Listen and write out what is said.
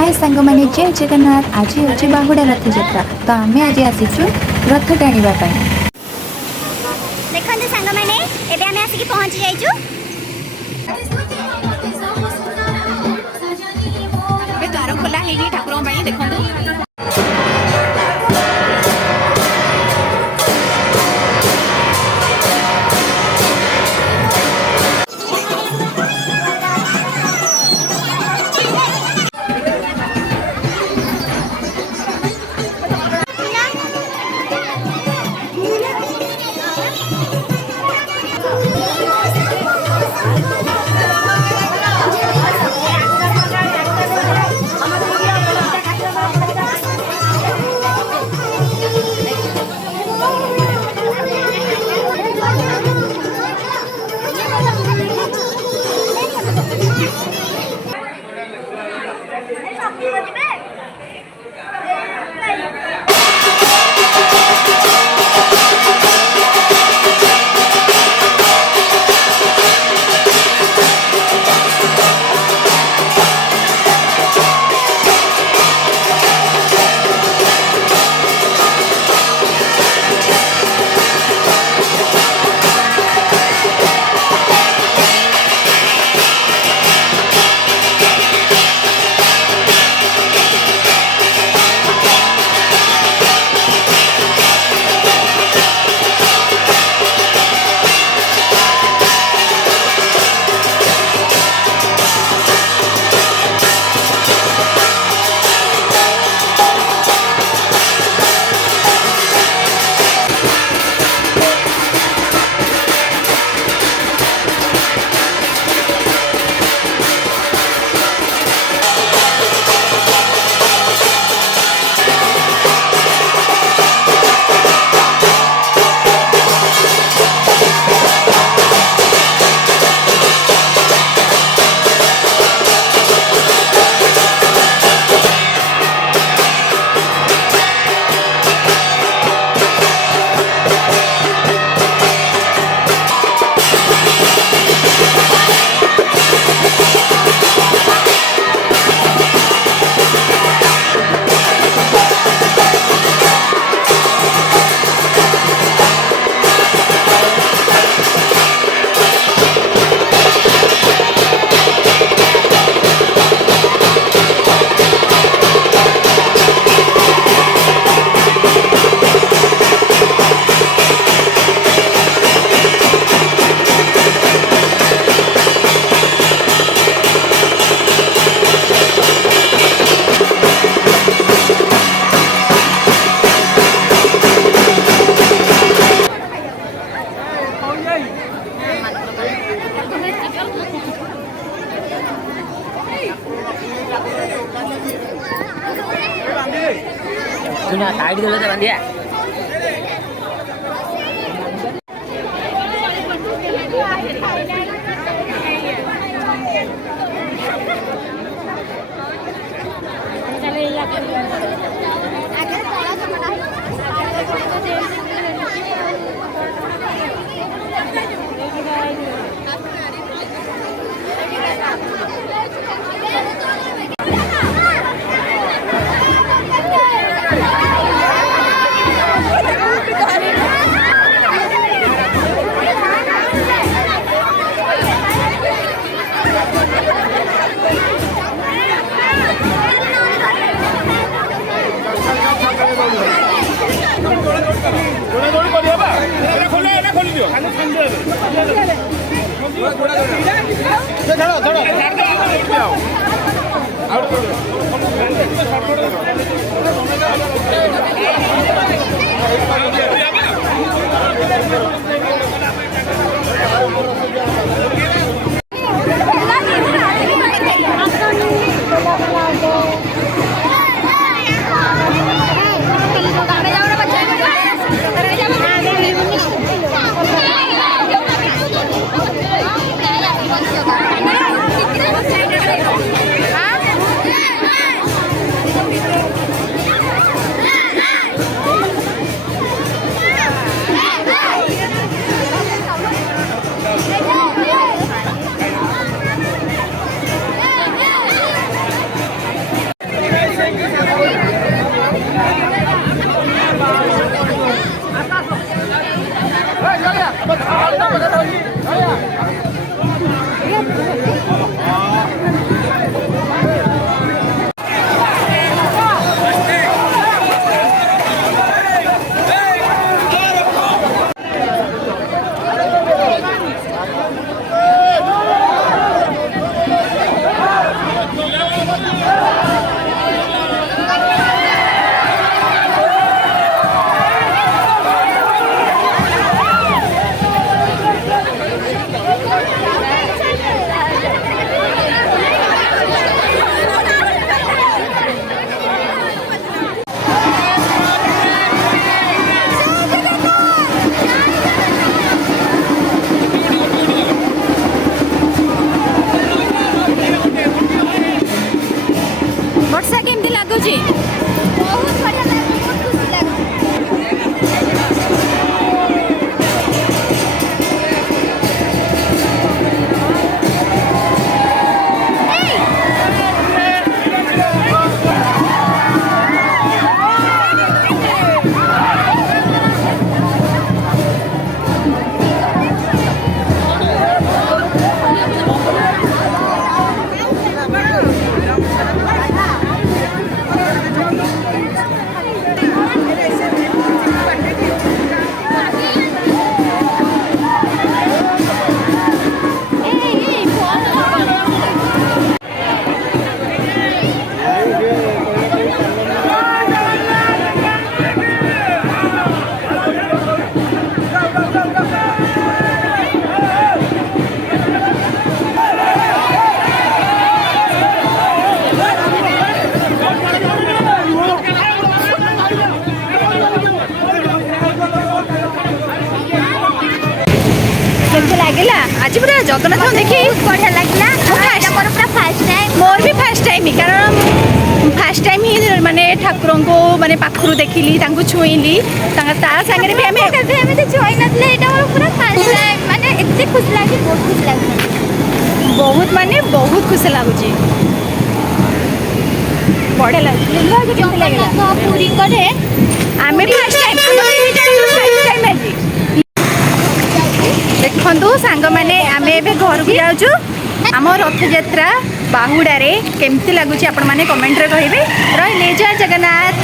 हाय सांग मैंने जय जगन्नाथ। आज हूँ बाहुड़ा रथ यात्रा, तो आम आज आसीचु रथ टाणिबा पाई। देखंतु सांग मैंने एबे आमे आसिकी पहुंच जाइचु। ए द्वार खोला हेगी ठाकुर पाई देखंतु। सुना साइड दे ले बंदिया ବର୍ଷା କେମିତି ଲାଗୁଛି? ବହୁତ ବଢିଆ ଲାଗୁଛି, ବହୁତ ଖୁସି ଲାଗୁଛି। କେମିତି ଲାଗିଲା ଆଜି ପୁରା ଜଗନ୍ନାଥ ଦେଖି? ବଢିଆ ଲାଗିଲା। ଏଇଟା ମୋର ପୁରା ଫାର୍ଷ୍ଟ ଟାଇମ୍। ମୋର ବି ଫାର୍ଷ୍ଟ ଟାଇମ୍, କାରଣ ଫାର୍ଷ୍ଟ ଟାଇମ୍ ହିଁ ମାନେ ଠାକୁରଙ୍କୁ ମାନେ ପାଖରୁ ଦେଖିଲି, ତାଙ୍କୁ ଛୁଇଁଲି, ତା ସାଙ୍ଗରେ ବି ଆମେ କେବେ ଏମିତି ଛୁଇଁ ନଥିଲେ। ଏଇଟା ମୋର ପୁରା ଫାର୍ଷ୍ଟ ଟାଇମ୍। ମାନେ ଏତେ ଖୁସି ଲାଗୁଛି, ବହୁତ ଖୁସି ଲାଗୁଛି। ବହୁତ ଖୁସି ଲାଗୁଛି, ବଢ଼ିଆ ଲାଗୁଛି। କେମିତି ଲାଗିଲା? ଜଗନ୍ନାଥ ପୁରୀଙ୍କରେ ଆମେ ଫାର୍ଷ୍ଟ ଟାଇମ୍ ଆଜି ଦେଖନ୍ତୁ ସାଙ୍ଗମାନେ, ଆମେ ଏବେ ଘରକୁ ଯାଉଛୁ। ଆମ ରଥଯାତ୍ରା ବାହୁଡ଼ାରେ କେମିତି ଲାଗୁଛି ଆପଣମାନେ କମେଣ୍ଟରେ କହିବେ। ରହିଲେ, ଜୟ ଜଗନ୍ନାଥ।